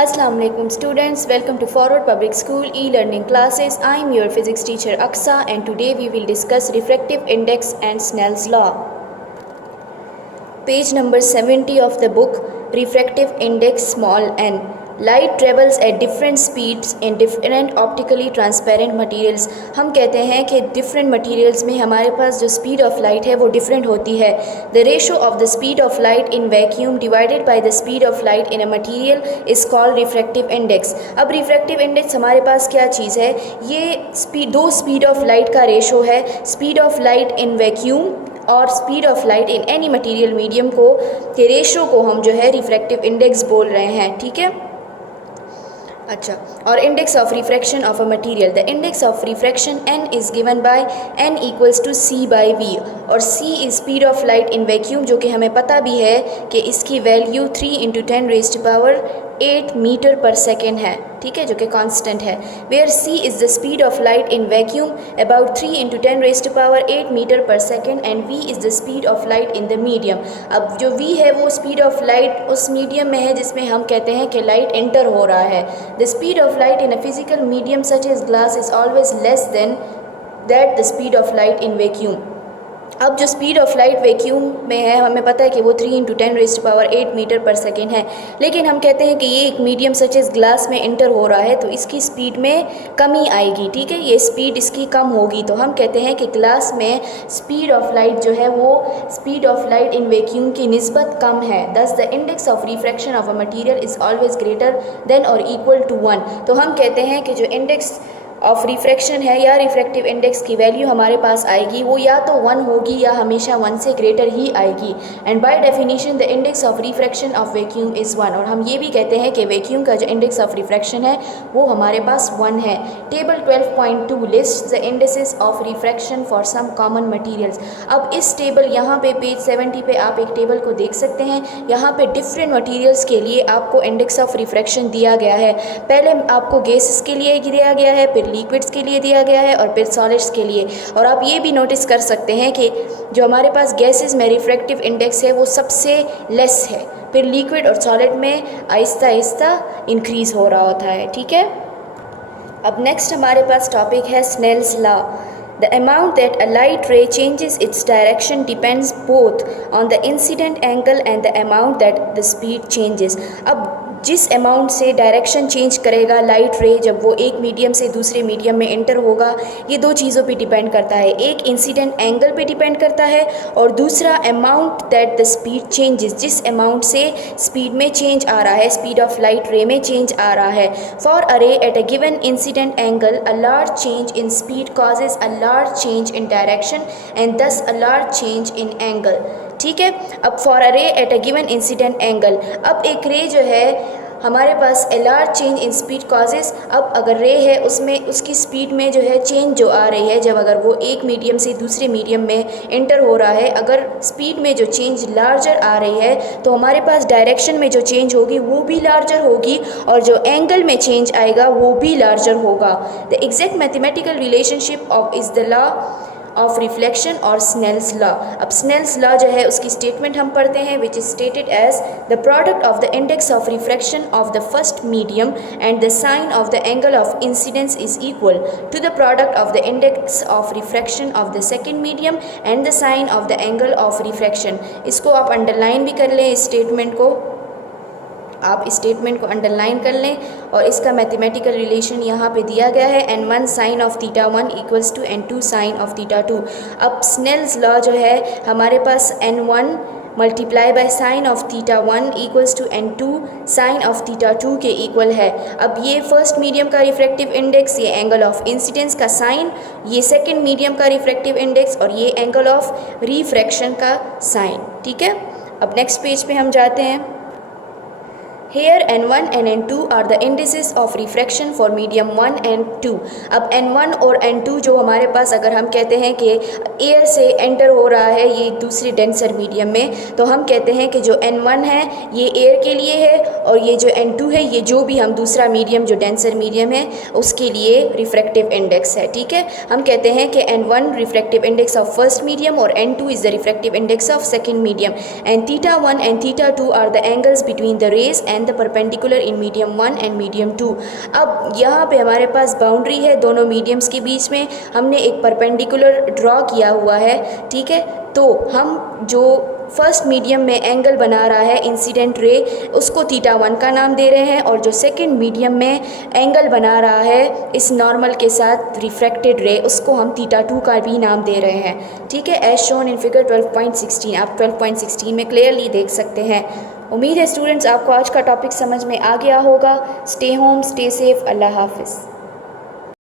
Assalamu alaikum students, welcome to Forward Public School e-learning classes. I am your physics teacher Aksa and today we will discuss refractive index and Snell's law. Page number 70 of the book, refractive index small n. Light travels at different speeds in different optically transparent materials. हम कहते हैं कि different materials में हमारे पास जो speed of light है वो different होती है. The ratio of the speed of light in vacuum divided by the speed of light in a material is called refractive index. अब refractive index हमारे पास क्या चीज़ है? ये दो speed of light का ratio है. Speed of light in vacuum और speed of light in any material medium को के रेशो को हम जो है रिफ्रैक्टिव इंडेक्स बोल रहे हैं. ठीक है. अच्छा, और index of refraction of a material. The index of refraction n is given by n equals to c by v और c is speed of light in vacuum जो कि हमें पता भी है कि इसकी वैल्यू 3 × 10⁻⁸ मीटर पर सेकेंड है. ठीक है, जो कि कांस्टेंट है. Where c is the speed of light in vacuum about 3 × 10⁻⁸ metre per second and v is the speed of light in the medium. अब जो v है वो स्पीड ऑफ लाइट उस मीडियम में है जिसमें हम कहते हैं कि लाइट एंटर हो रहा है. The speed of light in a physical medium such as glass is always less than that the speed of light in vacuum. अब जो स्पीड ऑफ लाइट वैक्यूम में है हमें पता है कि वो 3 × 10⁸ मीटर पर सेकेंड है, लेकिन हम कहते हैं कि ये एक मीडियम सच एज ग्लास में इंटर हो रहा है तो इसकी स्पीड में कमी आएगी. ठीक है, ये स्पीड इसकी कम होगी तो हम कहते हैं कि ग्लास में स्पीड ऑफ लाइट जो है वो speed of light in vacuum की निस्बत कम है. दस the index of refraction of a material is always greater than और इक्वल टू 1. तो हम कहते हैं कि जो इंडेक्स ऑफ रिफ्रैक्शन है या रिफ्रैक्टिव इंडेक्स की वैल्यू हमारे पास आएगी वो या तो 1 होगी या हमेशा 1 से ग्रेटर ही आएगी. And by definition the index of refraction of vacuum is 1. और हम ये भी कहते हैं कि वैक्यूम का जो इंडेक्स ऑफ रिफ्रैक्शन है वो हमारे पास 1 है. Table 12.2 list the indexes of refraction for some common materials. अब इस टेबल यहाँ पे पेज 70 पे आप एक टेबल को देख सकते हैं. यहाँ पे डिफरेंट मटीरियल्स के लिए आपको इंडेक्स ऑफ रिफ्रैक्शन दिया गया है. पहले आपको गैसेस के लिए दिया गया है, फिर लिक्विड्स के लिए दिया गया है और फिर सॉलिड्स के लिए. और आप ये भी नोटिस कर सकते हैं कि जो हमारे पास गैसेस में रिफ्रैक्टिव इंडेक्स है वो सबसे लेस है, फिर लिक्विड और सॉलिड में आहिस्ता आहिस्ता इंक्रीज़ हो रहा होता है. ठीक है. अब नेक्स्ट हमारे पास टॉपिक है Snell's law. The amount that a light ray changes its direction depends both on the incident angle and the amount that the speed changes. अब जिस अमाउंट से डायरेक्शन चेंज करेगा लाइट रे जब वो एक मीडियम से दूसरे मीडियम में एंटर होगा, ये दो चीज़ों पे डिपेंड करता है. एक इंसिडेंट एंगल पे डिपेंड करता है और दूसरा amount that the speed changes, जिस अमाउंट से स्पीड में चेंज आ रहा है, स्पीड ऑफ लाइट रे में चेंज आ रहा है. For a ray at a given incident angle a large change in speed causes a large change in direction and thus a large change in angle. ठीक है. अब for a ray at a given incident angle, अब एक ray जो है हमारे पास a large change in speed causes. अब अगर रे है उसमें उसकी स्पीड में जो है चेंज जो आ रही है जब अगर वो एक मीडियम से दूसरे मीडियम में इंटर हो रहा है, अगर स्पीड में जो चेंज लार्जर आ रही है तो हमारे पास डायरेक्शन में जो चेंज होगी वो भी लार्जर होगी और जो एंगल में चेंज आएगा वो भी लार्जर होगा. The exact mathematical relationship of is the law of reflection और स्नेल्स लॉ. अब स्नेल्स लॉ जो है उसकी स्टेटमेंट हम पढ़ते हैं which is stated as the product of the index of refraction of the first medium and the sine of the angle of incidence is equal to the product of the index of refraction of the second medium and the sine of the angle of refraction. इसको आप underline भी कर लें, इस statement को आप इस statement को अंडरलाइन कर लें और इसका मैथमेटिकल रिलेशन यहाँ पे दिया गया है n1 sine of theta 1 equals to n2 sine of theta 2. अब स्नेल्स लॉ जो है हमारे पास n1 multiply by sine of theta 1 equals to n2 sine of theta 2 के इक्वल है. अब ये फर्स्ट मीडियम का रिफ्रैक्टिव इंडेक्स, ये एंगल ऑफ इंसिडेंस का साइन, ये सेकेंड मीडियम का रिफ्रैक्टिव इंडेक्स और ये एंगल ऑफ रिफ्रैक्शन का साइन. ठीक है. अब नेक्स्ट पेज पे हम जाते हैं. Here n1 and n2 are the indices of refraction for medium 1 and 2. अब n1 और n2 जो हमारे पास अगर हम कहते हैं कि एयर से एंटर हो रहा है ये दूसरे डेंसर मीडियम में तो हम कहते हैं कि जो n1 है ये एयर के लिए है और ये जो n2 है ये जो भी हम दूसरा मीडियम जो डेंसर मीडियम है उसके लिए रिफ्रैक्टिव इंडेक्स है. ठीक है. हम कहते हैं कि n1 refractive index of first medium और n2 is the refractive index of second medium and theta 1 and theta 2 are the angles between the rays and the perpendicular in medium 1 and medium 2। अब यहाँ पे हमारे पास boundary है दोनों mediums के बीच में, हमने एक परपेंडिकुलर ड्रॉ किया हुआ है, ठीक है। तो हम जो फर्स्ट मीडियम में एंगल बना रहा है इंसिडेंट रे, उसको θ1 का नाम दे रहे हैं, और जो सेकंड मीडियम में एंगल बना रहा है इस नॉर्मल के साथ रिफ्रैक्टेड रे, उसको हम θ2 का भी नाम दे रहे हैं, ठीक है। एज शोन इन फिगर 12.16, आप 12.16 में क्लियरली देख सकते हैं। उम्मीद है स्टूडेंट्स आपको आज का टॉपिक समझ में आ गया होगा। स्टे होम, स्टे सेफ, अल्लाह हाफिज़।